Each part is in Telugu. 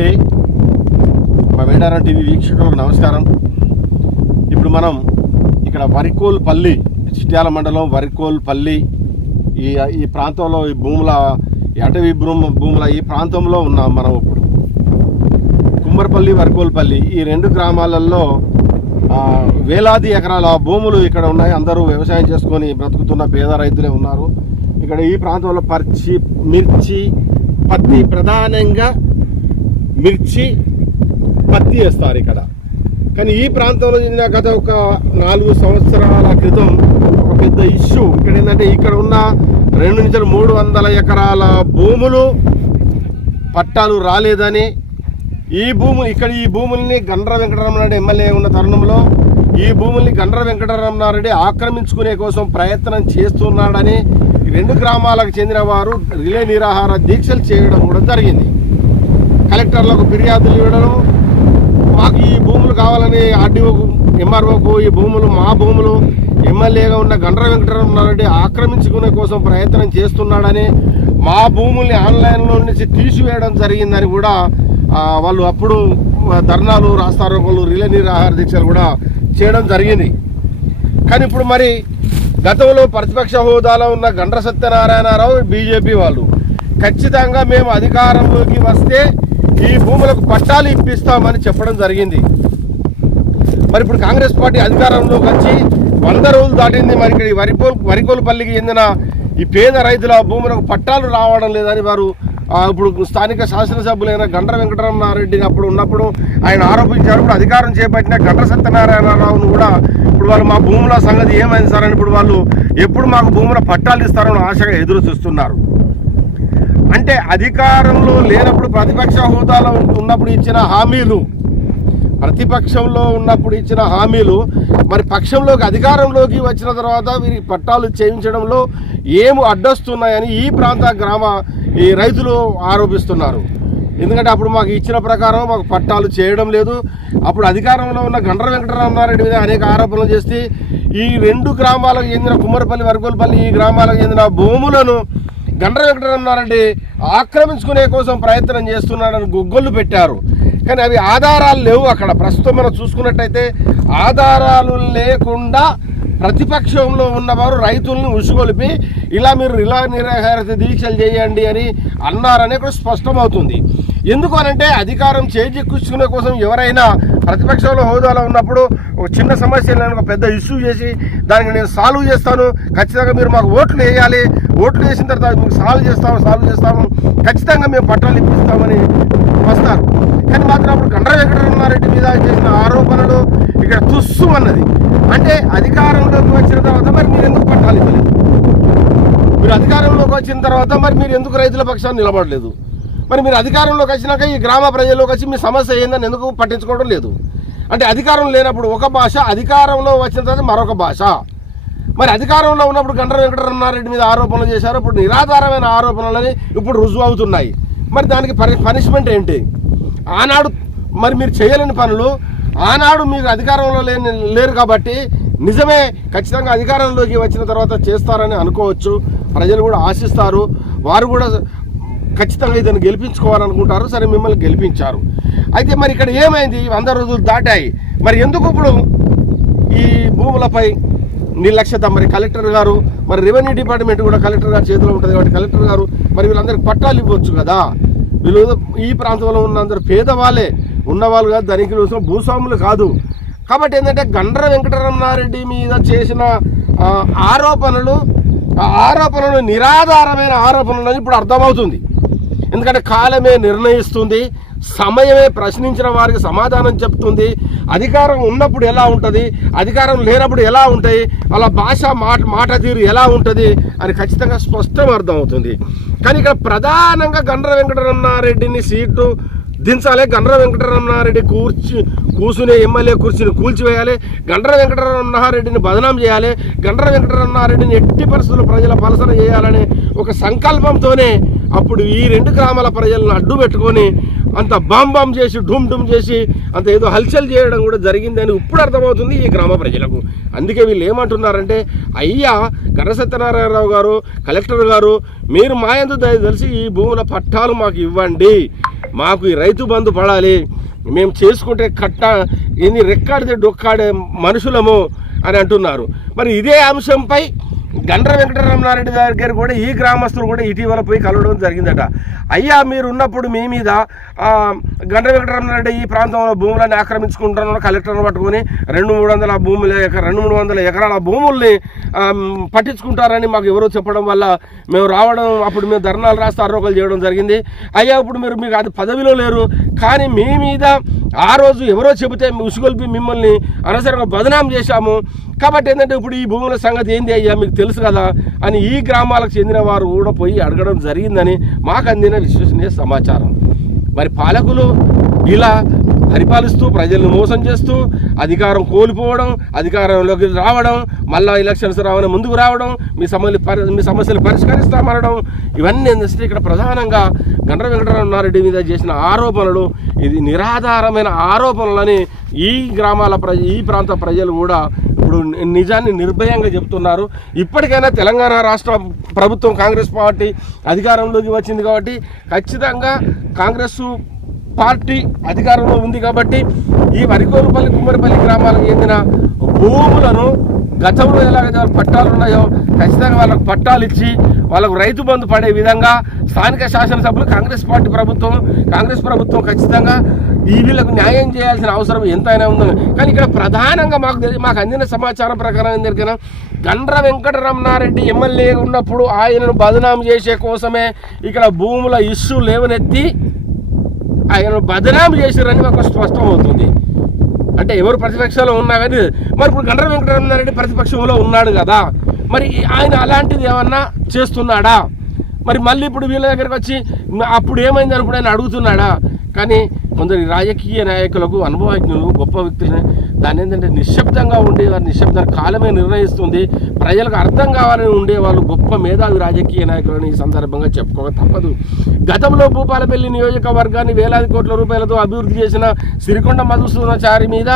నమస్తే, మా వేడారం టీవీ వీక్షకులకు నమస్కారం. ఇప్పుడు మనం ఇక్కడ వరికోల్పల్లి, చిట్యాల మండలం వరికోల్పల్లి ఈ ప్రాంతంలో ఈ భూముల అటవీ భూముల ఈ ప్రాంతంలో ఉన్నాం మనం. ఇప్పుడు కుమ్మరపల్లి, వరికోల్పల్లి ఈ రెండు గ్రామాలలో వేలాది ఎకరాల భూములు ఇక్కడ ఉన్నాయి. అందరూ వ్యవసాయం చేసుకొని బ్రతుకుతున్న పేద రైతులే ఉన్నారు. ఇక్కడ ఈ ప్రాంతంలో మిర్చి, పత్తి, ప్రధానంగా మిర్చి, పత్తి వేస్తారు ఇక్కడ. కానీ ఈ ప్రాంతంలో గత ఒక 4 సంవత్సరాల క్రితం ఒక పెద్ద ఇష్యూ ఇక్కడ ఏంటంటే, ఇక్కడ ఉన్న 2 నుంచి 300 ఎకరాల భూములు పట్టాలు రాలేదని, ఈ భూముల్ని గండ్ర వెంకటరమణారెడ్డి ఎమ్మెల్యే ఉన్న తరుణంలో ఈ భూముల్ని గండ్ర వెంకటరమణారెడ్డి ఆక్రమించుకునే కోసం ప్రయత్నం చేస్తున్నాడని 2 గ్రామాలకు చెందిన వారు రిలే నిరాహార దీక్షలు చేయడం కూడా జరిగింది. కలెక్టర్లకు ఫిర్యాదులు ఇవ్వడం, మాకు ఈ భూములు కావాలని ఆర్డీఓకు, ఎంఆర్ఓకు ఈ భూములు మా భూములు, ఎమ్మెల్యేగా ఉన్న గండ్ర వెంకటరమణారెడ్డి ఆక్రమించుకునే కోసం ప్రయత్నం చేస్తున్నాడని, మా భూముల్ని ఆన్లైన్లో నుంచి తీసివేయడం జరిగిందని కూడా వాళ్ళు అప్పుడు ధర్నాలు, రాస్తారోకోలు, రిలే నిరాహార దీక్షలు కూడా చేయడం జరిగింది. కానీ ఇప్పుడు మరి గతంలో ప్రతిపక్ష హోదాలో ఉన్న గండ్ర సత్యనారాయణరావు, బీజేపీ వాళ్ళు ఖచ్చితంగా మేము అధికారంలోకి వస్తే ఈ భూములకు పట్టాలు ఇప్పిస్తామని చెప్పడం జరిగింది. మరి ఇప్పుడు కాంగ్రెస్ పార్టీ అధికారంలోకి వచ్చి 100 రోజులు దాటింది. మరి ఇక్కడ వరికోల్పల్లికి చెందిన ఈ పేద రైతుల భూములకు పట్టాలు రావడం లేదని వారు ఇప్పుడు స్థానిక శాసనసభ్యులైన గండ్ర వెంకటరమణారెడ్డిని అప్పుడు ఉన్నప్పుడు ఆయన ఆరోపించారు. ఇప్పుడు అధికారం చేపట్టిన గండ్ర సత్యనారాయణరావును కూడా ఇప్పుడు వాళ్ళు మా భూముల సంగతి ఏమైంది సార్ అని ఇప్పుడు వాళ్ళు ఎప్పుడు మాకు భూముల పట్టాలు ఇస్తారని ఆశగా ఎదురు చూస్తున్నారు. అంటే అధికారంలో లేనప్పుడు ప్రతిపక్ష హోదాలో ఉన్నప్పుడు ఇచ్చిన హామీలు, ప్రతిపక్షంలో ఉన్నప్పుడు ఇచ్చిన హామీలు మరి పక్షంలోకి అధికారంలోకి వచ్చిన తర్వాత వీరికి పట్టాలు చేయించడంలో ఏమి అడ్డొస్తున్నాయని ఈ ప్రాంత ఈ రైతులు ఆరోపిస్తున్నారు. ఎందుకంటే అప్పుడు మాకు ఇచ్చిన ప్రకారం మాకు పట్టాలు చేయడం లేదు. అప్పుడు అధికారంలో ఉన్న గండ్ర వెంకటరమణారెడ్డి మీద అనేక ఆరోపణలు చేసి ఈ 2 గ్రామాలకు చెందిన కుమ్మరపల్లి, వరికోల్పల్లి ఈ గ్రామాలకు చెందిన భూములను గండ్ర వెంకటరమణారెడ్డి ఆక్రమించుకునే కోసం ప్రయత్నం చేస్తున్నాడని గొగ్గొల్లు పెట్టారు. కానీ అవి ఆధారాలు లేవు. అక్కడ ప్రస్తుతం మనం చూసుకున్నట్టయితే ఆధారాలు లేకుండా ప్రతిపక్షంలో ఉన్నవారు రైతుల్ని ఉసుగొలిపి మీరు ఇలా నిరాహార దీక్షలు చేయండి అని అన్నారనే కూడా స్పష్టమవుతుంది. ఎందుకు అనంటే అధికారం చేజిక్కించుకునే కోసం ఎవరైనా ప్రతిపక్షంలో హోదాలో ఉన్నప్పుడు ఒక చిన్న సమస్య ఒక పెద్ద ఇష్యూ చేసి దానికి నేను సాల్వ్ చేస్తాను, ఖచ్చితంగా మీరు మాకు ఓట్లు వేయాలి, ఓట్లు వేసిన తర్వాత మీకు సాల్వ్ చేస్తాము, ఖచ్చితంగా మేము పట్టాలు ఇప్పిస్తామని వస్తారు. కానీ మాత్రం అప్పుడు గండ్ర వెంకటరమణారెడ్డి మీద చేసిన ఆరోపణలు ఇక్కడ తుస్సు అన్నది. అంటే అధికారంలోకి వచ్చిన తర్వాత మరి మీరు ఎందుకు పట్టాలు ఇవ్వలేదు? మీరు అధికారంలోకి వచ్చిన తర్వాత మరి మీరు ఎందుకు రైతుల పక్షాన్ని నిలబడలేదు? మరి మీరు అధికారంలోకి వచ్చినాక ఈ గ్రామ ప్రజల్లోకి వచ్చి మీ సమస్య ఏందని ఎందుకు పట్టించుకోవడం లేదు? అంటే అధికారం లేనప్పుడు ఒక భాష, అధికారంలో వచ్చిన తర్వాత మరొక భాష. మరి అధికారంలో ఉన్నప్పుడు గండ్ర వెంకటరమణారెడ్డి మీద ఆరోపణలు చేశారు. ఇప్పుడు నిరాధారమైన ఆరోపణలని ఇప్పుడు రుజువు అవుతున్నాయి. మరి దానికి పనిష్మెంట్ ఏంటి? ఆనాడు మరి మీరు చేయలేని పనులు ఆనాడు మీరు అధికారంలో లేరు కాబట్టి నిజమే, ఖచ్చితంగా అధికారంలోకి వచ్చిన తర్వాత చేస్తారని అనుకోవచ్చు. ప్రజలు కూడా ఆశిస్తారు. వారు కూడా ఖచ్చితంగా ఇతను గెలిపించుకోవాలనుకుంటారు. సరే, మిమ్మల్ని గెలిపించారు. అయితే మరి ఇక్కడ ఏమైంది? 100 రోజులు దాటాయి. మరి ఎందుకు ఇప్పుడు ఈ భూములపై నిర్లక్ష్యత? మరి కలెక్టర్ గారు, మరి రెవెన్యూ డిపార్ట్మెంట్ కూడా కలెక్టర్ గారి చేతిలో ఉంటుంది కాబట్టి కలెక్టర్ గారు మరి వీళ్ళందరికీ పట్టాలు ఇవ్వచ్చు కదా. వీళ్ళు ఈ ప్రాంతంలో ఉన్న అందరూ పేదవాళ్ళే, ఉన్నవాళ్ళు కాదు, ధనికులు, భూస్వాములు కాదు. కాబట్టి ఏంటంటే గండ్ర వెంకటరమణారెడ్డి మీద చేసిన ఆరోపణలు నిరాధారమైన ఆరోపణలు ఇప్పుడు అర్థమవుతుంది. ఎందుకంటే కాలమే నిర్ణయిస్తుంది, సమయమే ప్రశ్నించిన వారికి సమాధానం చెప్తుంది. అధికారం ఉన్నప్పుడు ఎలా ఉంటుంది, అధికారం లేనప్పుడు ఎలా ఉంటాయి, వాళ్ళ భాష మాట తీరు ఎలా ఉంటుంది అని ఖచ్చితంగా స్పష్టం అర్థమవుతుంది. కానీ ఇక్కడ ప్రధానంగా గండ్ర వెంకటరమణారెడ్డిని సీటు దించాలి, గండ్ర వెంకటరమణారెడ్డి కూర్చునే ఎమ్మెల్యే కుర్చీని కూల్చివేయాలి, గండ్ర వెంకటరమణారెడ్డిని బదనాం చేయాలి, గండ్ర వెంకటరమణారెడ్డిని ఎట్టి పరిస్థితుల్లో ప్రజల పలసన చేయాలనే ఒక సంకల్పంతోనే అప్పుడు ఈ 2 గ్రామాల ప్రజలను అడ్డు పెట్టుకొని అంత బాంబాం చేసి ఢూమ్ చేసి అంత ఏదో హల్చల్ చేయడం కూడా జరిగిందని ఇప్పుడు అర్థమవుతుంది ఈ గ్రామ ప్రజలకు. అందుకే వీళ్ళు ఏమంటున్నారంటే, అయ్యా గండ్ర సత్యనారాయణరావు గారు, కలెక్టర్ గారు, మీరు మా యందు దయచేసి ఈ భూముల పట్టాలు మాకు ఇవ్వండి, మాకు ఈ రైతు బంధు పడాలి, మేము చేసుకుంటే కట్ట ఎన్ని రెక్కాడితే డొక్కాడే మనుషులము అని అంటున్నారు. మరి ఇదే అంశంపై గండ్ర వెంకటరమణారెడ్డి దగ్గర కూడా ఈ గ్రామస్తులు కూడా ఇటీవల పోయి కలవడం జరిగిందట. అయ్యా మీరు ఉన్నప్పుడు మీ మీద గండ్ర వెంకటరమణారెడ్డి ఈ ప్రాంతంలో భూములను ఆక్రమించుకుంటున్న కలెక్టర్ను పట్టుకొని 200-300 ఎకరాల భూముల్ని పట్టించుకుంటారని మాకు ఎవరో చెప్పడం వల్ల మేము రావడం, అప్పుడు మేము ధర్నాలు రాస్తే ఆరోపణలు చేయడం జరిగింది. అయ్యా ఇప్పుడు మీకు అది పదవిలో లేరు, కానీ మీ మీద ఆ రోజు ఎవరో చెబితే ఉసుగొల్పి మిమ్మల్ని అనవసరంగా బదనాం చేశాము, కాబట్టి ఏంటంటే ఇప్పుడు ఈ భూముల సంగతి ఏంది అయ్యా మీకు తెలుసు కదా అని ఈ గ్రామాలకు చెందిన వారు కూడా పోయి అడగడం జరిగిందని మాకు అందిన విశ్వసనీయ సమాచారం. మరి పాలకులు ఇలా పరిపాలిస్తూ ప్రజలను మోసం చేస్తూ అధికారం కోల్పోవడం, అధికారంలోకి రావడం, మళ్ళా ఎలక్షన్స్ రావడం, ముందుకు రావడం, మీ సమస్యలు పరిష్కరిస్తామనడం, ఇవన్నీ ఏంటంటే ఇక్కడ ప్రధానంగా గండ్ర వెంకటరమణారెడ్డి మీద చేసిన ఆరోపణలు ఇది నిరాధారమైన ఆరోపణలని ఈ ప్రాంత ప్రజలు కూడా ఇప్పుడు నిజాన్ని నిర్భయంగా చెబుతున్నారు. ఇప్పటికైనా తెలంగాణ రాష్ట్ర ప్రభుత్వం కాంగ్రెస్ పార్టీ అధికారంలోకి వచ్చింది కాబట్టి ఖచ్చితంగా కాంగ్రెస్ పార్టీ అధికారంలో ఉంది కాబట్టి ఈ వరికోలుపల్లి కుమ్మరిపల్లి గ్రామాలకు చెందిన భూములను గతంలో ఎలాగైతే పట్టాలు ఉన్నాయో ఖచ్చితంగా వాళ్ళకు పట్టాలు ఇచ్చి వాళ్ళకు రైతు బంధు పడే విధంగా స్థానిక శాసనసభ్యులు కాంగ్రెస్ ప్రభుత్వం ఖచ్చితంగా ఈ వీళ్ళకు న్యాయం చేయాల్సిన అవసరం ఎంతైనా ఉందని. కానీ ఇక్కడ ప్రధానంగా మాకు అందిన సమాచారం ప్రకారం ఏంటంటే గండ్ర వెంకటరమణారెడ్డి ఎమ్మెల్యే ఉన్నప్పుడు ఆయనను బదనాం చేసే కోసమే ఇక్కడ భూముల ఇష్యూ లేవనెత్తి ఆయనను బదనాం చేశారని మాకు స్పష్టమవుతుంది. అంటే ఎవరు ప్రతిపక్షంలో ఉన్నా కానీ మరి ఇప్పుడు గండ్ర వెంకటరమణారెడ్డి ప్రతిపక్షంలో ఉన్నాడు కదా, మరి ఆయన అలాంటిది ఏమన్నా చేస్తున్నాడా? మరి మళ్ళీ ఇప్పుడు వీళ్ళ దగ్గరకు వచ్చి అప్పుడు ఏమైంది అనుకుంటే ఆయన అడుగుతున్నాడా? కానీ కొందరు రాజకీయ నాయకులకు అనుభవజ్ఞులు గొప్ప వ్యక్తులు దాన్ని ఏంటంటే నిశ్శబ్దంగా ఉండేవారు, నిశ్శబ్దాన్ని కాలమే నిర్ణయిస్తుంది. ప్రజలకు అర్థం కావాలని ఉండేవాళ్ళు గొప్ప మేధావి రాజకీయ నాయకులని ఈ సందర్భంగా చెప్పుకోక తప్పదు. గతంలో భూపాలపల్లి నియోజకవర్గాన్ని వేలాది కోట్ల రూపాయలతో అభివృద్ధి చేసిన సిరికొండ మధుసూదనాచారి మీద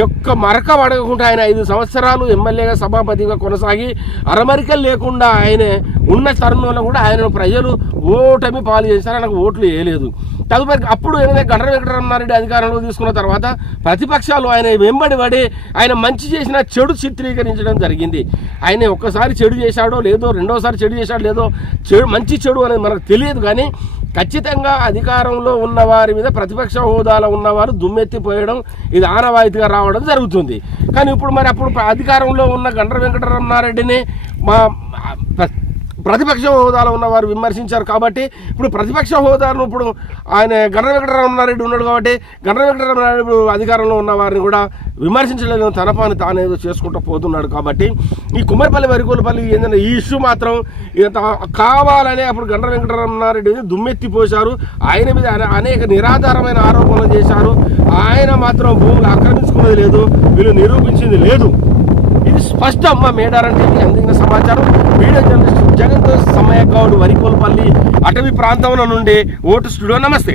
యొక్క మరక పడకుండా ఆయన 5 సంవత్సరాలు ఎమ్మెల్యేగా సభాపతిగా కొనసాగి అరమరికలు లేకుండా ఆయనే ఉన్న తరుణంలో కూడా ఆయనను ప్రజలు ఓటమి పాలు చేశారు, ఆయనకు ఓట్లు వేయలేదు. తదుపరి అప్పుడు ఏదైనా గండ్ర వెంకటరమణారెడ్డి అధికారంలో తీసుకున్న తర్వాత ప్రతిపక్షాలు ఆయన వెంబడి పడి ఆయన మంచి చేసిన చెడు చిత్రీకరించడం జరిగింది. ఆయన ఒక్కసారి చెడు చేశాడో లేదో, రెండోసారి చెడు చేశాడో లేదో, మంచి చెడు అనేది మనకు తెలియదు. కానీ ఖచ్చితంగా అధికారంలో ఉన్నవారి మీద ప్రతిపక్ష హోదాలో ఉన్నవారు దుమ్మెత్తిపోయడం ఇది ఆనవాయితీగా రావడం జరుగుతుంది. కానీ ఇప్పుడు మరి అప్పుడు అధికారంలో ఉన్న గండ్ర వెంకటరమణారెడ్డిని ప్రతిపక్ష హోదాలో ఉన్నవారు విమర్శించారు కాబట్టి ఇప్పుడు ప్రతిపక్ష హోదాను ఇప్పుడు ఆయన గండ్ర వెంకటరమణారెడ్డి ఉన్నాడు కాబట్టి గండ్ర వెంకటరమణారెడ్డి అధికారంలో ఉన్న వారిని కూడా విమర్శించలేదు, తన పని తానేదో చేసుకుంటూ పోతున్నాడు. కాబట్టి ఈ కుమ్మరిపల్లి వరికోలుపల్లి ఏంటంటే ఈ ఇష్యూ మాత్రం కావాలనే అప్పుడు గండ్ర వెంకటరమణారెడ్డిని దుమ్మెత్తిపోశారు, ఆయన మీద అనేక నిరాధారమైన ఆరోపణలు చేశారు. ఆయన మాత్రం భూములు ఆక్రమించుకున్నది లేదు, వీళ్ళు నిరూపించింది లేదు. ఇది స్పష్టం. మా మేడారం టీవీ అందించిన సమాచారం. వీడియో జర్నలిస్ట్ జగన్ సమయ గౌడ్ వరికోలుపల్లి అటవీ ప్రాంతంలో నుండి ఓటు స్టూడియో. నమస్తే.